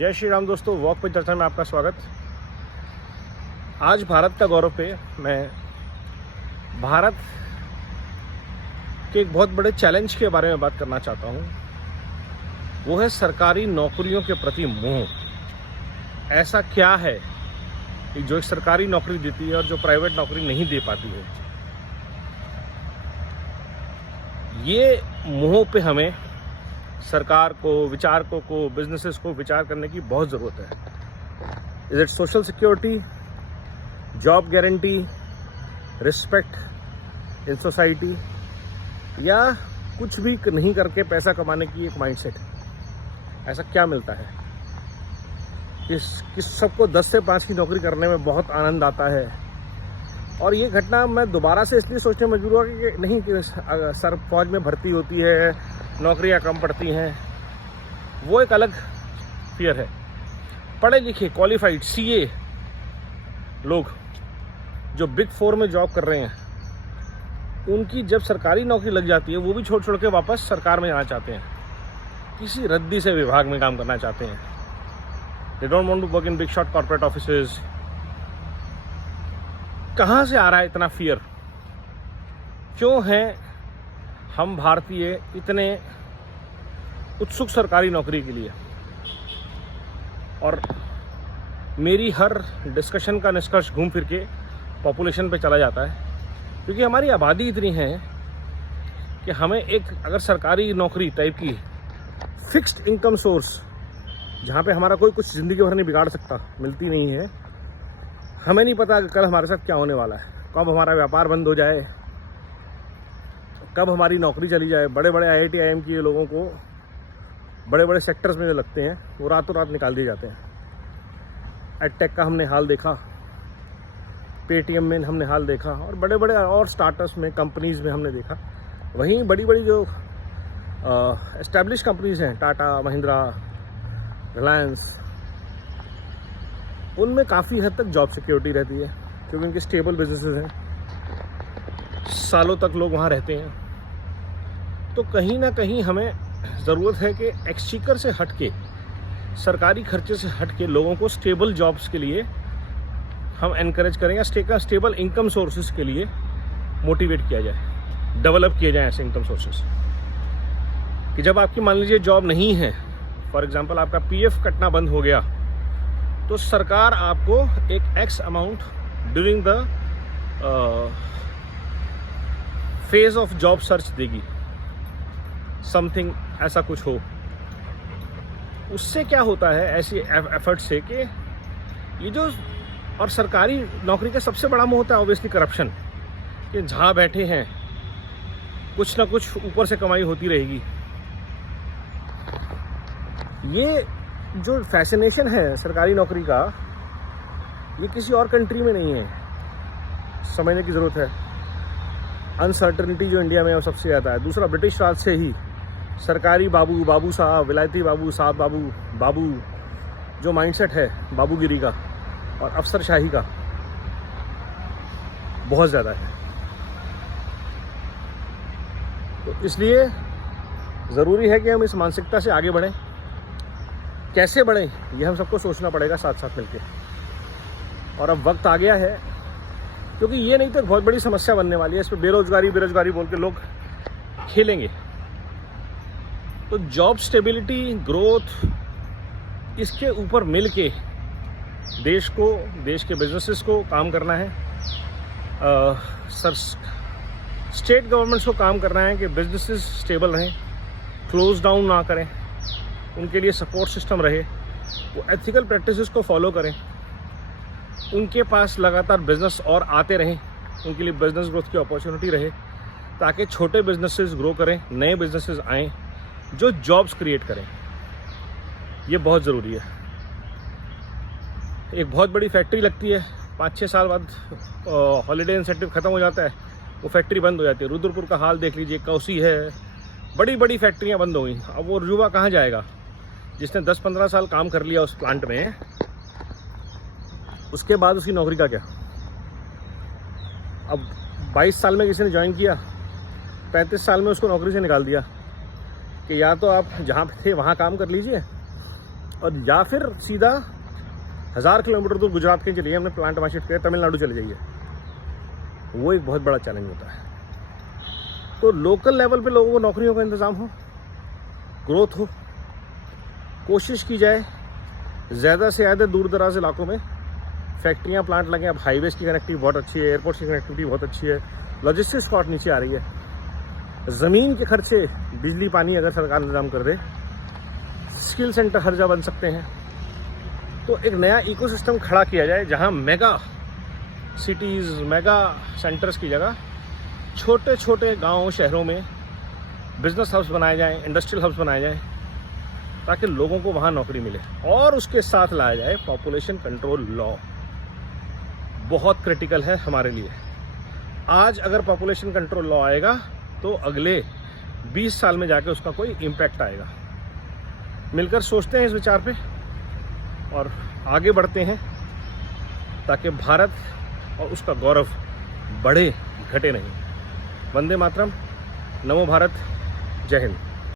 जय श्री राम दोस्तों, वॉक पे चर्चा में आपका स्वागत। आज भारत का गौरव पे मैं भारत के एक बहुत बड़े चैलेंज के बारे में बात करना चाहता हूँ। वो है सरकारी नौकरियों के प्रति मोह। ऐसा क्या है कि जो एक सरकारी नौकरी देती है और जो प्राइवेट नौकरी नहीं दे पाती है। ये मोह पे हमें सरकार को, विचारकों को, बिजनेसेस को विचार करने की बहुत ज़रूरत है। Is it social security, job guarantee, respect in society, या कुछ भी नहीं करके पैसा कमाने की एक माइंडसेट? ऐसा क्या मिलता है कि सबको 10 से 5 की नौकरी करने में बहुत आनंद आता है? और ये घटना मैं दोबारा से इसलिए सोचने मजबूर हुआ कि नहीं कि सर फौज में भर्ती होती है, नौकरियां कम पड़ती हैं, वो एक अलग फियर है। पढ़े लिखे क्वालिफाइड सीए लोग जो बिग 4 में जॉब कर रहे हैं, उनकी जब सरकारी नौकरी लग जाती है वो भी छोड़ के वापस सरकार में जाना चाहते हैं, किसी रद्दी से विभाग में काम करना चाहते हैं। They don't want to work in big shot corporate offices. कहाँ से आ रहा है इतना फियर? क्यों हैं हम भारतीय इतने उत्सुक सरकारी नौकरी के लिए? और मेरी हर डिस्कशन का निष्कर्ष घूम फिर के पॉपुलेशन पे चला जाता है, क्योंकि हमारी आबादी इतनी है कि हमें एक अगर सरकारी नौकरी टाइप की फिक्स्ड इनकम सोर्स, जहाँ पे हमारा कोई कुछ ज़िंदगी भर नहीं बिगाड़ सकता, मिलती नहीं है। हमें नहीं पता कि कल हमारे साथ क्या होने वाला है, कब हमारा व्यापार बंद हो जाए, कब हमारी नौकरी चली जाए। बड़े बड़े IIT IIM के लोगों को बड़े बड़े सेक्टर्स में जो लगते हैं वो रातों रात निकाल दिए जाते हैं। एडटेक का हमने हाल देखा, पेटीएम में हमने हाल देखा, और बड़े बड़े और स्टार्टअप्स में, कंपनीज़ में हमने देखा। वहीं बड़ी बड़ी जो एस्टैब्लिश कंपनीज़ हैं, टाटा, महिंद्रा, रिलायंस, उनमें काफ़ी हद तक जॉब सिक्योरिटी रहती है, क्योंकि उनके स्टेबल बिजनेसेस हैं, सालों तक लोग वहाँ रहते हैं। तो कहीं ना कहीं हमें ज़रूरत है कि एक्सचेकर से हट के, सरकारी खर्चे से हट के लोगों को स्टेबल जॉब्स के लिए हम एनकरेज करें, या स्टेबल इनकम सोर्सेज के लिए मोटिवेट किया जाए, डेवलप किए जाएँ ऐसे इनकम सोर्सेज कि जब आपकी मान लीजिए जॉब नहीं है, फॉर एग्जांपल आपका PF कटना बंद हो गया, तो सरकार आपको एक X amount during the phase of job search देगी, समथिंग ऐसा कुछ हो। उससे क्या होता है ऐसी एफर्ट से कि ये जो, और सरकारी नौकरी का सबसे बड़ा मोह होता है ऑब्वियसली करप्शन, कि जहाँ बैठे हैं कुछ ना कुछ ऊपर से कमाई होती रहेगी। ये जो फैसिनेशन है सरकारी नौकरी का, ये किसी और कंट्री में नहीं है, समझने की ज़रूरत है। अनसर्टनिटी जो इंडिया में है वो सबसे ज़्यादा है। दूसरा, ब्रिटिश राज से ही सरकारी बाबू, बाबू साहब, विलायती बाबू, साहब बाबू, बाबू जो माइंडसेट है बाबूगिरी का और अफसरशाही का, बहुत ज़्यादा है। तो इसलिए ज़रूरी है कि हम इस मानसिकता से आगे बढ़ें। कैसे बढ़ें ये हम सबको सोचना पड़ेगा साथ साथ मिलके। और अब वक्त आ गया है, क्योंकि ये नहीं तो एक बहुत बड़ी समस्या बनने वाली है। इस पर बेरोजगारी बोल के लोग खेलेंगे। तो जॉब स्टेबिलिटी, ग्रोथ, इसके ऊपर मिल के देश को, देश के बिजनेसेस को काम करना है। स्टेट गवर्नमेंट्स को काम करना है कि बिजनेसेस स्टेबल रहें, क्लोज डाउन ना करें, उनके लिए सपोर्ट सिस्टम रहे, वो एथिकल प्रैक्टिसेस को फॉलो करें, उनके पास लगातार बिजनेस और आते रहें, उनके लिए बिजनेस ग्रोथ की अपॉर्चुनिटी रहे, ताकि छोटे बिजनेसेस ग्रो करें, नए बिजनेसेस आएँ जो जॉब्स क्रिएट करें। ये बहुत ज़रूरी है। एक बहुत बड़ी फैक्ट्री लगती है, 5-6 साल बाद हॉलीडे इंसेंटिव ख़त्म हो जाता है, वो फैक्ट्री बंद हो जाती है। रुद्रपुर का हाल देख लीजिए, कौसी है, बड़ी बड़ी फैक्ट्रियाँ बंद हो गई। अब वो युवा कहाँ जाएगा जिसने 10-15 साल काम कर लिया उस प्लांट में? उसके बाद उसकी नौकरी का क्या? अब 22 साल में किसी ने ज्वाइन किया, 35 साल में उसको नौकरी से निकाल दिया कि या तो आप जहाँ पे थे वहाँ काम कर लीजिए, और या फिर सीधा 1000 किलोमीटर दूर गुजरात के चलिए, हमने प्लांट वहाँ शिफ्ट किया, तमिलनाडु चले जाइए, वो एक बहुत बड़ा चैलेंज होता है। तो लोकल लेवल पे लोगों को नौकरियों का इंतज़ाम हो, ग्रोथ हो, कोशिश की जाए ज़्यादा से ज़्यादा दूर दराज इलाकों में फैक्ट्रियाँ प्लांट लगे। अब हाईवेज़ की कनेक्टिविटी बहुत अच्छी है, एयरपोर्ट की कनेक्टिविटी बहुत अच्छी है, लॉजिस्टिक्स कॉस्ट नीचे आ रही है, ज़मीन के खर्चे, बिजली पानी अगर सरकार इंतजाम कर दे, स्किल सेंटर हर जगह बन सकते हैं। तो एक नया इकोसिस्टम खड़ा किया जाए जहां मेगा सिटीज़, मेगा सेंटर्स की जगह छोटे छोटे गांव शहरों में बिजनेस हब्स बनाए जाएं, इंडस्ट्रियल हब्स बनाए जाएं, ताकि लोगों को वहां नौकरी मिले। और उसके साथ लाया जाए पॉपुलेशन कंट्रोल लॉ, बहुत क्रिटिकल है हमारे लिए। आज अगर पॉपुलेशन कंट्रोल लॉ आएगा तो अगले 20 साल में जाके उसका कोई इम्पैक्ट आएगा। मिलकर सोचते हैं इस विचार पे और आगे बढ़ते हैं, ताकि भारत और उसका गौरव बढ़े, घटे नहीं। वंदे मातरम, नमो भारत, जय हिंद।